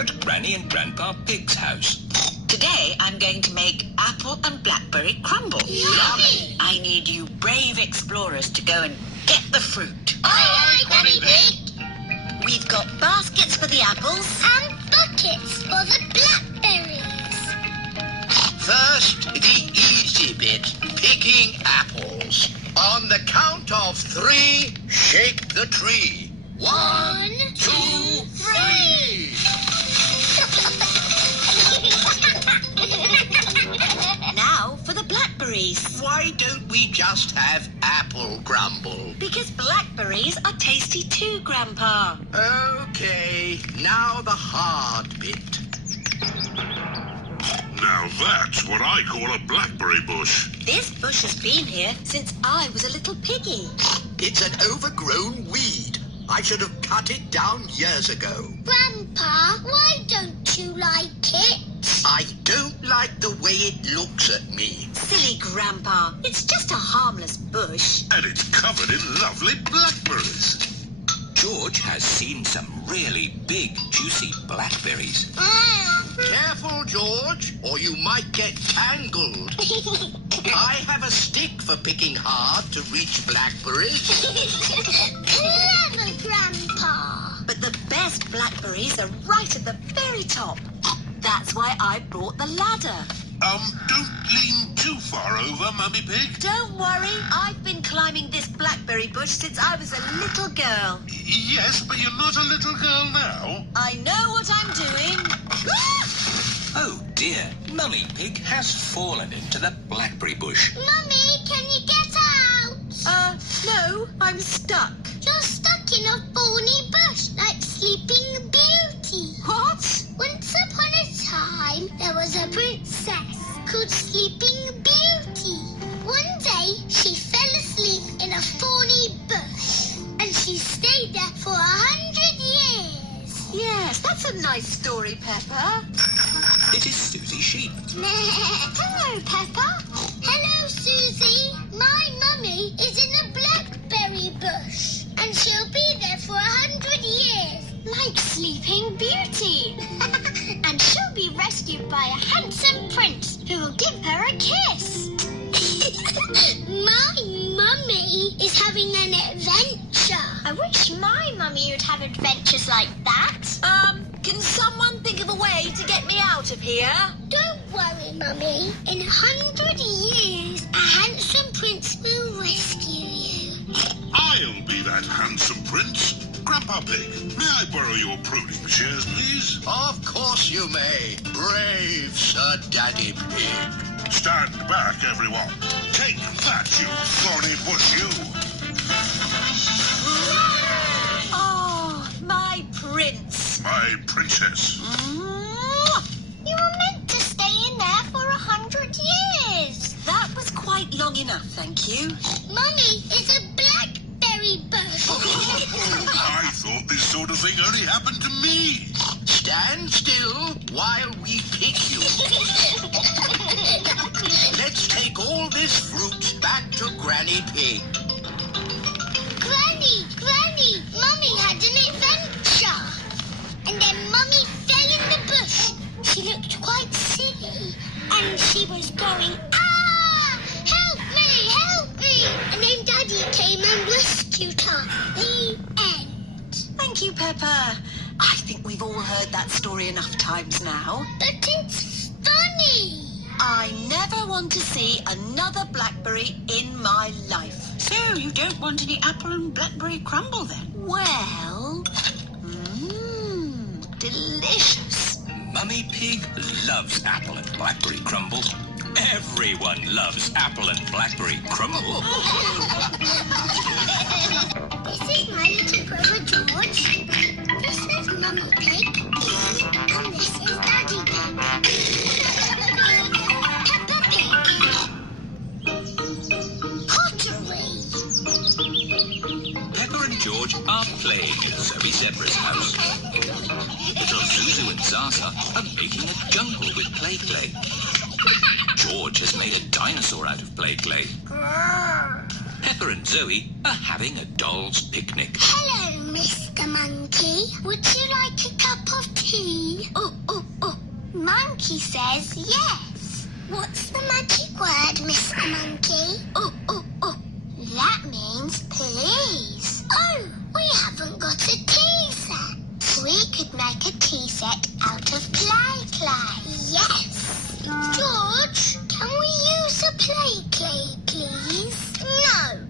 at Granny and Grandpa Pig's house. Today I'm going to make apple and blackberry crumble. Yummy! I need you brave explorers to go and get the fruit. Aye, Granny Pig! We've got baskets for the apples. And buckets for the blackberries. First, the easy bit, picking apples. On the count of 3, shake the tree. 1, 2, 3. Now for the blackberries. Why don't we just have apple crumble? Because blackberries are tasty too, Grandpa. Okay, now the hard bit. Now that's what I call a blackberry bush. This bush has been here since I was a little piggy. It's an overgrown weed. I should have cut it down years ago. Grandpa, why don't you like it? I don't like the way it looks at me. Silly Grandpa, it's just a harmless bush. And it's covered in lovely blackberries. George has seen some really big, juicy blackberries. Careful, George, or you might get tangled. I have a stick for picking hard to reach blackberries. Clever, Grandpa. But the best blackberries are right at the very top. That's why I brought the ladder. Don't lean too far over, Mummy Pig. Don't worry, I've been climbing this blackberry bush since I was a little girl. Yes, but you're not a little girl now. I know what I'm doing. Oh dear, Mummy Pig has fallen into the blackberry bush. Mummy, can you get out? No, I'm stuck. You're stuck in a thorny bush like Sleeping Beauty. What? Once upon a time, there was a princess called Sleeping Beauty. One day, she fell asleep in a thorny bush, and she stayed there for 100 years. Yes, that's a nice story, Peppa. It is Susie Sheep. Hello, Peppa. Hello, Susie. My mummy is in a blackberry bush, and she'll be there for 100 years. Like Sleeping Beauty. And she'll be rescued by a handsome prince who will give her a kiss. My mummy is having an adventure. I wish my mummy would have adventures like that. Can someone think of a way to get me out of here? Don't worry, Mummy. In 100 years, a handsome prince will rescue you. I'll be that handsome prince. Grandpa Pig, may I borrow your pruning shears, please? Of course you may, brave Sir Daddy Pig. Stand back, everyone. Take that, you thorny bush, you. Oh, my prince. My princess. You were meant to stay in there for 100 years. That was quite long enough, thank you. Mummy is a blackberry bush. I thought this sort of thing only happened to me. Stand still while we pick you. Let's take all this fruit back to Granny Pig. Granny, Mummy had an adventure. And then Mummy fell in the bush. She looked quite silly. And she was going, ah! Help me! And then Daddy came and rescued her. The end. Thank you, Peppa. I think we've all heard that story enough times now. But it's funny. I never want to see another blackberry in my life. So you don't want any apple and blackberry crumble then? Well, delicious. Mummy Pig loves apple and blackberry crumble. Everyone loves apple and blackberry crumble. This is my little brother George. This is Mummy Pig. And this is Daddy Pig. Peppa Pig. Pottery. Peppa and George are playing in Zoe Zebra's house. Little Zuzu and Zaza are making a jungle with play clay. George has made a dinosaur out of play clay. Peppa and Zoe are having a doll's picnic. Hello, Mr. Monkey. Would you like a cup of tea? monkey says yes. What's the magic word, Mr. Monkey? Oh. That means please. Oh, we haven't got a tea set. We could make a tea set out of play clay. Yes. George, can we use a play clay, please? No.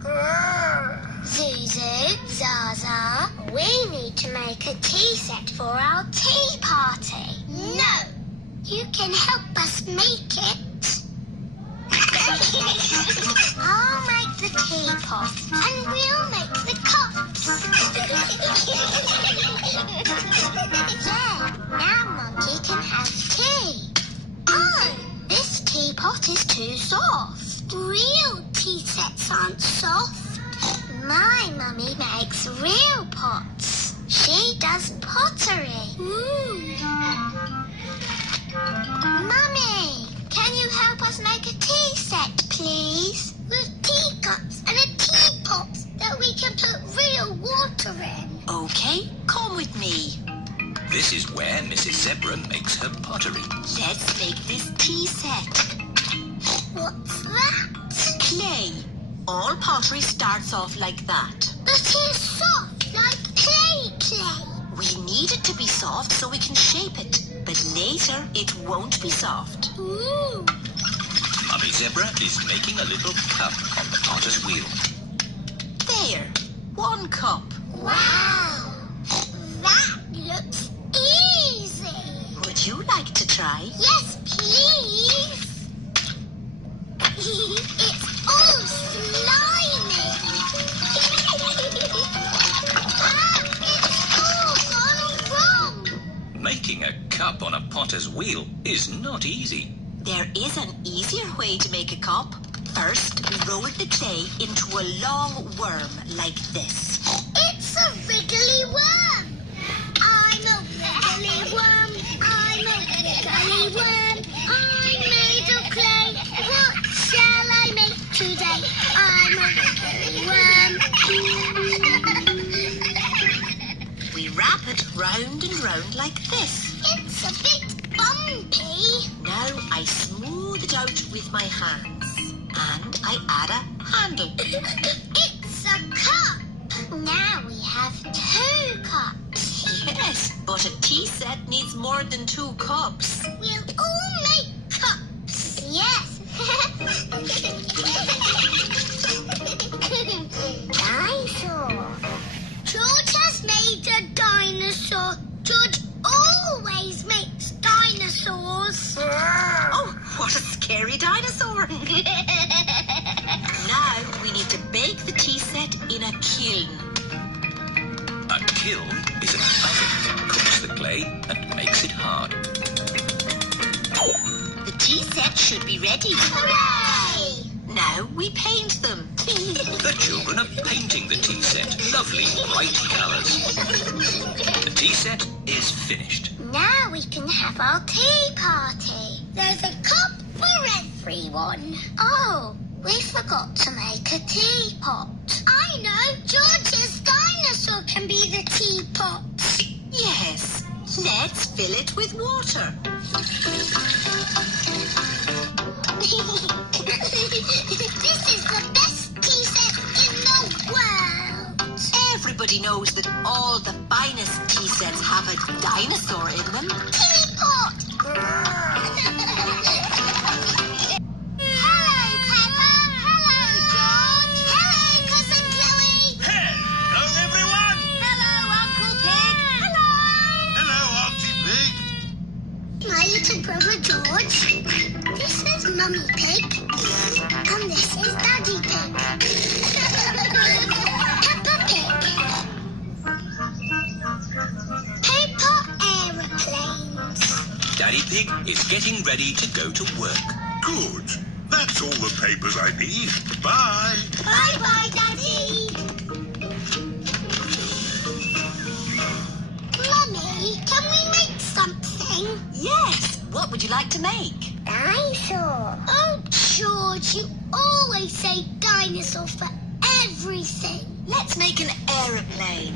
Zuzu, Zaza, we need to make a tea set for our tea party. No. You can help us make it. I'll make the teapot and we'll make the cups. Yeah, now Monkey can have tea. Oh, this teapot is too soft. Real tea sets aren't soft. My mummy makes real pots. She does pottery. Mummy, can you help us make a tea set, please? With teacups and a teapot that we can put real water in. Okay, come with me. This is where Mrs. Zebra makes her pottery. Let's make this tea set. What's that? Clay. All pottery starts off like that. But it's soft, like clay. We need it to be soft so we can shape it. But later, it won't be soft. Ooh. Mummy Zebra is making a little cup on the potter's wheel. There, 1 cup. Wow. That looks easy. Would you like to try? Yes, please. It's all slimy. It's all gone wrong. Making a cup on a potter's wheel is not easy. There is an easier way to make a cup. First, we roll the clay into a long worm like this. It's a wriggly worm. I'm a wriggly worm. I'm a wriggly worm. I'm made of clay. What shall I make today? I'm a wriggly worm. We wrap it round and round like this. It's a bit bumpy. Now I smooth it out with my hands. And I add a handle. It's a cup. Now we have 2 cups. Yes, but a tea set needs more than 2 cups. We'll all make cups. Yes. Dinosaur. George has made a dinosaur. George always makes dinosaurs. Oh, what a scary dinosaur. Now we need to bake the tea set in a kiln. A kiln is an oven that cooks the clay and makes it hard. The tea set should be ready. Hooray! Now we paint them. The children are painting the tea set lovely bright colours. The tea set is finished. Now we can have our tea party. There's a cup for everyone. Oh, we forgot to make a teapot. I know, George's dinosaur can be the teapot. Yes, let's fill it with water. This is the best tea set in the world. Everybody knows that all the finest tea sets have a dinosaur in them. Teapot! Hello, Peppa. Hello, George. Hello, Cousin Chloe. Hello, everyone! Hello, Uncle Pig. Hello. Hello, Auntie Pig. My little brother George. This is Mummy Pig. And this is Daddy Pig. Peppa Pig. Peppa Aeroplanes. Daddy Pig is getting ready to go to work. Good. That's all the papers I need. Bye. Bye-bye, Daddy. Mummy, can we make something? Yes, what would you like to make? Dinosaur. Oh, George, you always say dinosaur for everything. Let's make an aeroplane.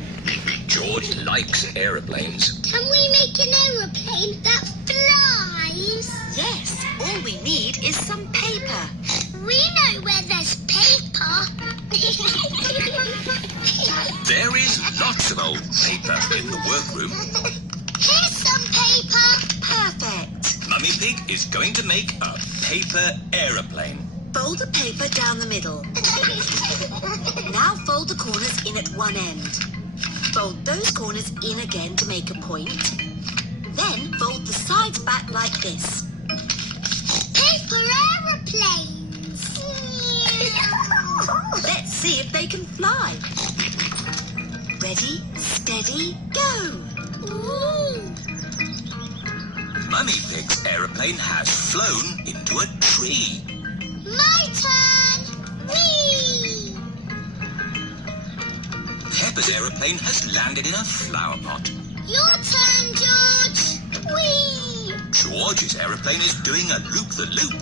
George likes aeroplanes. Can we make an aeroplane that flies? some paper. We know where there's paper. There is lots of old paper in the workroom. Here's some paper. Perfect. Mummy Pig is going to make a paper aeroplane. Fold the paper down the middle. Now fold the corners in at one end. Fold those corners in again to make a point. Then fold the sides back like this. Paper aeroplanes. Let's see if they can fly. Ready, steady, go. Ooh. Mummy Pig's aeroplane has flown into a tree. My turn. Whee! Peppa's aeroplane has landed in a flower pot. Your turn, George. Whee! George's aeroplane is doing a loop-the-loop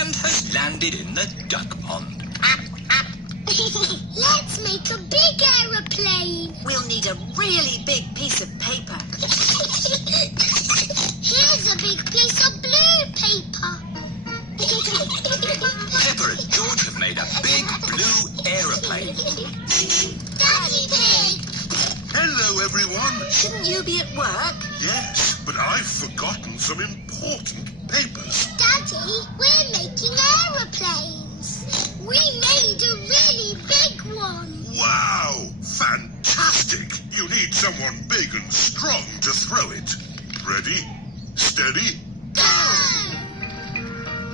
and has landed in the duck pond. Let's make a big aeroplane. We'll need a really big piece of paper. Here's a big piece of blue paper. Peppa and George have made a big blue aeroplane. Daddy Pig. Hello, everyone. Shouldn't you be at work? Yes, but I've forgotten some important papers. Daddy, we're making aeroplanes. We made a really big one. Wow, fantastic. You need someone big and strong to throw it. Ready, steady. Go!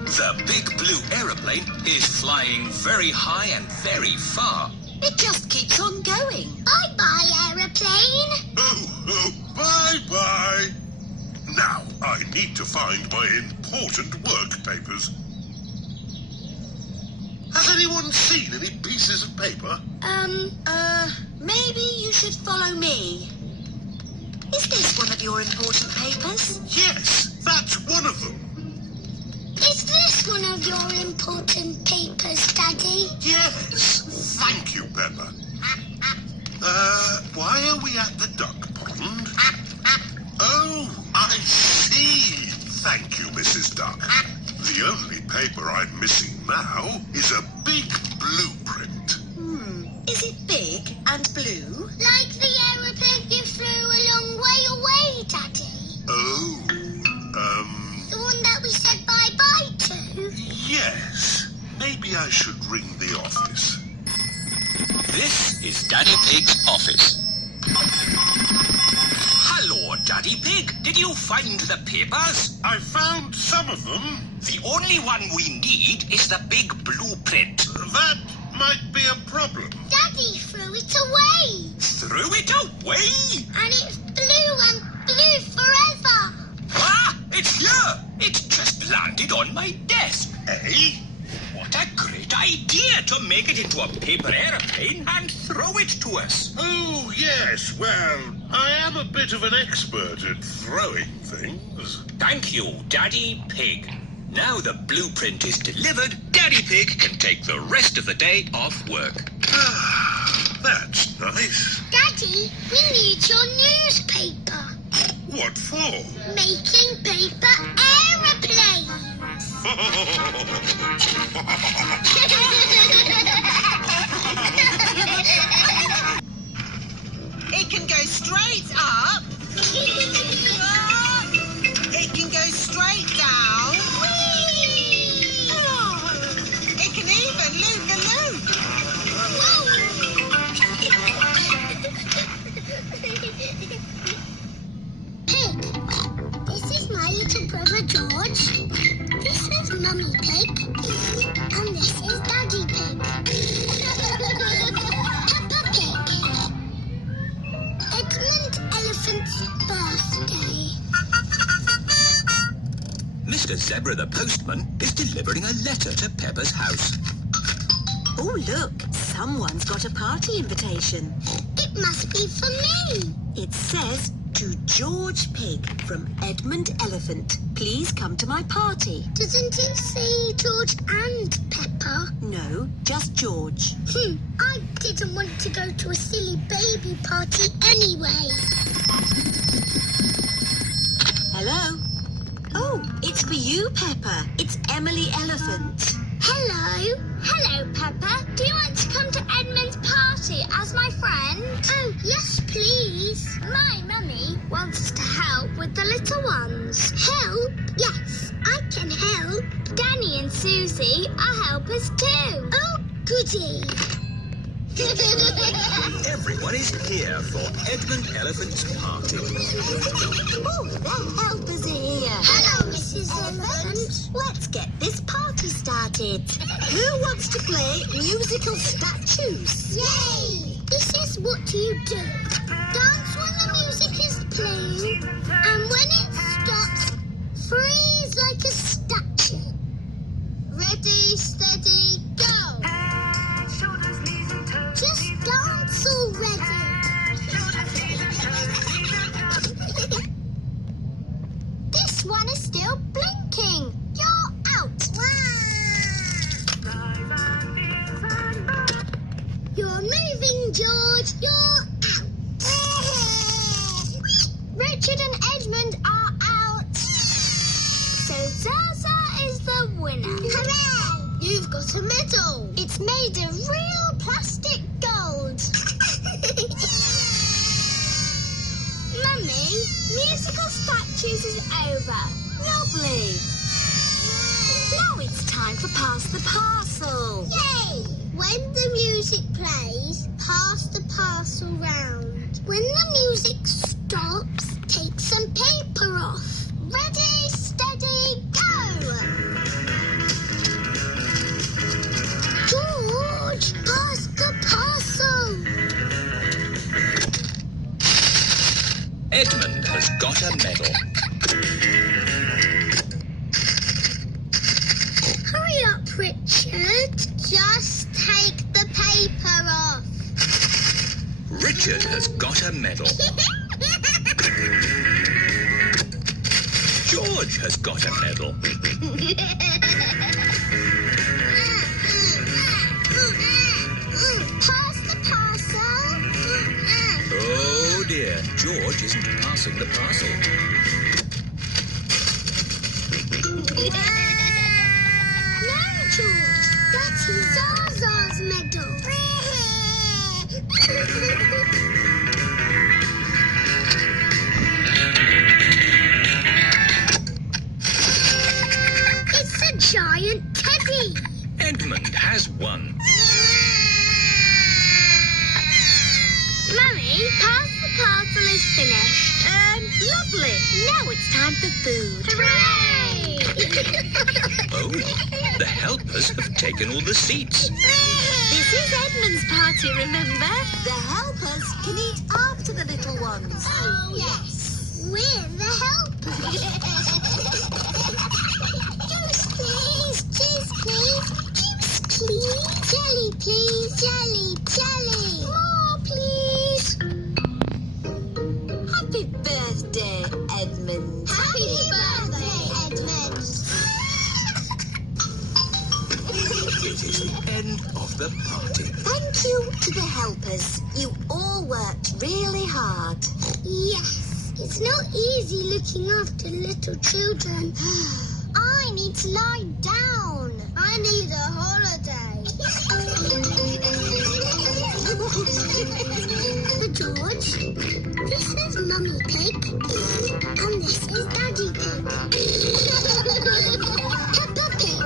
The big blue aeroplane is flying very high and very far. It just keeps on going. Bye-bye, aeroplane. Oh, bye-bye. Now, I need to find my important work papers. Has anyone seen any pieces of paper? Maybe you should follow me. Is this one of your important papers? Yes, that's one of them. Is this one of your important papers, Daddy? Yes, thank you, Peppa. Why are we at the duck pond? Oh, I see. Thank you, Mrs. Duck. The only paper I'm missing now is a big blueprint. Is it big and blue? Like the aeroplane you flew a long way away, Daddy. Oh, The one that we said bye-bye to. yes. Maybe I should ring the office. This is Daddy Pig's office. Hello, Daddy Pig. Did you find the papers? I found some of them. The only one we need is the big blueprint. That might be a problem. Daddy threw it away. Threw it away? And it's blue and blue forever. Ah, it's here. It just landed on my desk. Eh? What a great idea to make it into a paper aeroplane and throw it to us. Oh, yes. Well, I am a bit of an expert at throwing things. Thank you, Daddy Pig. Now the blueprint is delivered, Daddy Pig can take the rest of the day off work. That's nice. Daddy, we need your newspaper. What for? Making paper aeroplanes. It can go straight up. It can go straight down. It can even loop a loop. Pig, this is my little brother George. This is Mummy Pig. And this is Daddy Pig. Peppa Pig. Edmond Elephant's birthday. Mr. Zebra the postman is delivering a letter to Peppa's house. Oh, look. Someone's got a party invitation. It must be for me. It says, to George Pig from Edmond Elephant. Please come to my party. Doesn't it say George and Peppa? No, just George. I didn't want to go to a silly baby party anyway. Hello? Oh, it's It's for you, Peppa. It's Emily Elephant. Hello. Hello, Peppa. Do you want to come to Edmond's party as my friend? Oh, yes, please. My mummy wants us to help with the little ones. Help? Yes, I can help. Danny and Susie are helpers too. Oh, goody. Everyone is here for Edmond Elephant's party. Oh, the helpers are here. Hello, Mrs. Elephant. Let's get this party started. Who wants to play musical statues? Yay! This is what you do. Dance when the music is playing, and when it stops, freeze like a statue. Ready, steady, go! Just dance already. This one is still blinking. You're out. You're moving, George. You're out. Richard and Edmond are out. So Zaza is the winner. Hooray! You've got a medal. It's made of real plastic gold. Mummy, musical statues is over. Lovely. Now it's time for Pass the Parcel. Yay! When the music plays, pass the parcel round. When the music stops, take some paper off. Ready, steady, go! George, pass the parcel. Edmond has got a medal. Hurry up, Richard. Just take the paper off. Richard has got a medal. George has got a medal. Pass the parcel. Oh dear, George isn't passing the parcel. No, George. That's Zaza's medal. It's a giant teddy. Edmond has won. Mummy, pass the parcel is finished. Lovely. Now it's time for food. Hooray! Oh, the helpers have taken all the seats. This is Edmund's party, remember? The helpers can eat after the little ones. Oh, yes. We're the helpers. Juice, please. Cheese, please. Juice, please. Jelly, please. Jelly, jelly. More, please. Happy birthday, Edmund. Happy birthday, Edmund. It is the end of the party. Thank you to the helpers. You all worked really hard. Yes, it's not easy looking after little children. I need to lie down. I need a holiday. George, this is Mummy Pig, and this is Daddy Pig. Peppa Pig.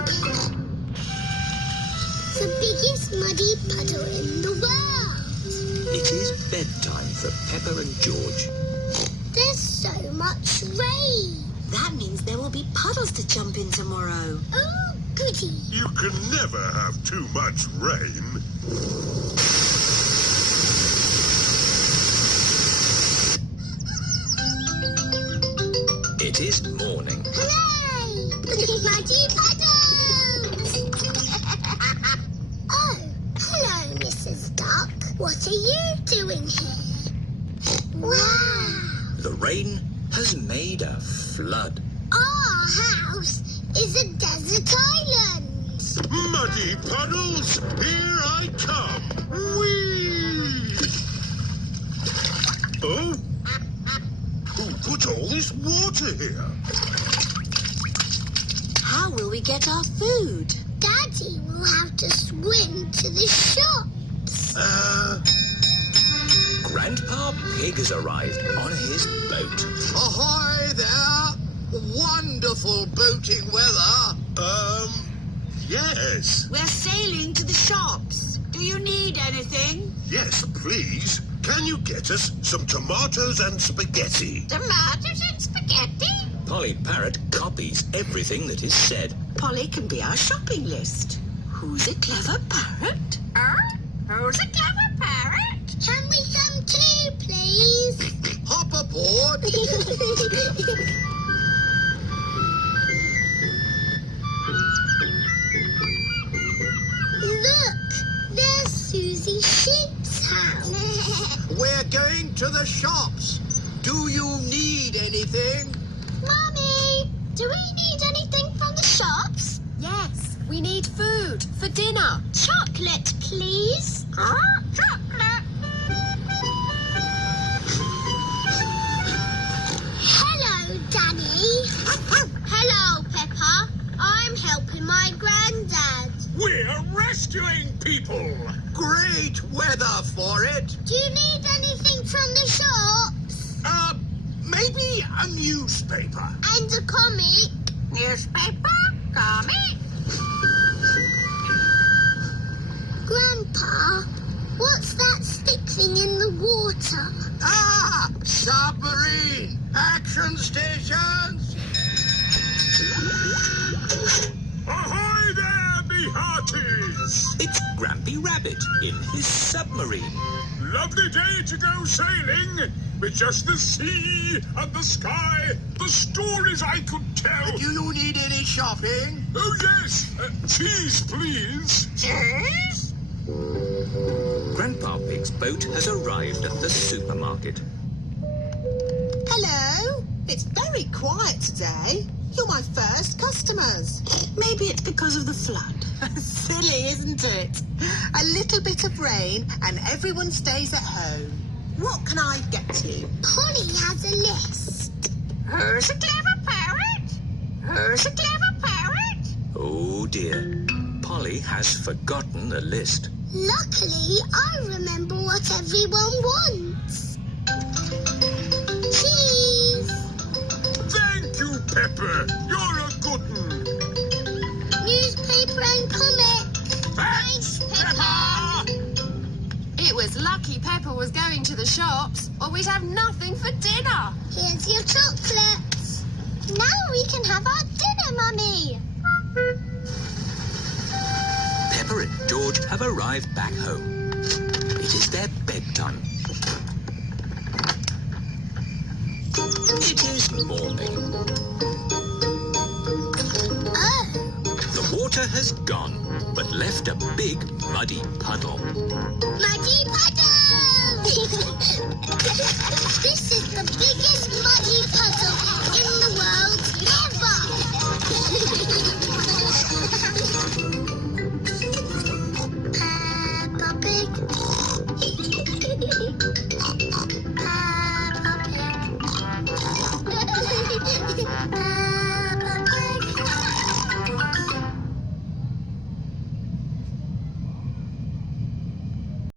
The biggest muddy puddle in the world. It is bedtime for Peppa and George. There's so much rain. That means there will be puddles to jump in tomorrow. Oh, goody. You can never have too much rain. It is morning. Hooray! Muddy puddles! Oh, hello, Mrs. Duck. What are you doing here? Wow! The rain has made a flood. Our house is a desert island. Muddy puddles, here I come. Whee! Oh? Who put all this water here? how will we get our food? Daddy will have to swim to the shops. Grandpa Pig has arrived on his boat. Ahoy there! Wonderful boating weather. Yes. We're sailing to the shops. Do you need anything? Yes, please. Can you get us some tomatoes and spaghetti? Tomatoes and spaghetti? Polly Parrot copies everything that is said. Polly can be our shopping list. Who's a clever parrot? Who's a clever parrot? Can we come too, please? Hop aboard. Look, there's Susie Sheep's house. We're going to the shops. Do you need anything? Mummy, do we need anything from the shops? Yes, we need food for dinner. Chocolate, please. Chocolate. Hello, Danny. Hello, Peppa. I'm helping my granddad. We're rescuing people. Great weather for it. Do you need anything from the shops? Maybe a newspaper. And a comic? Newspaper? Comic? Grandpa, what's that stick thing in the water? Ah, submarine. Action stations. Ahoy there, me hearties. It's Grampy Rabbit in his submarine. Lovely day to go sailing with just the sea and the sky. The stories I could tell. Do you need any shopping? Oh, yes. Cheese, please. Cheese? Grandpa Pig's boat has arrived at the supermarket. Hello. It's very quiet today. You're my first customers. Maybe it's because of the flood. Silly, isn't it? A little bit of rain and everyone stays at home. What can I get you? Polly has a list. Who's a clever parrot? Who's a clever parrot? Oh dear, Polly has forgotten the list. Luckily, I remember what everyone wants. Cheese. Thank you, Pepper. You're a good one. Newspaper and comic. Thanks, Peppa. It was lucky Peppa was going to the shops, or we'd have nothing for dinner. Here's your chocolates. Now we can have our dinner, Mummy. Peppa and George have arrived back home. It is their bedtime. It is morning. Oh, The water has gone, but left a big muddy puddle. muddy puddle! This is the biggest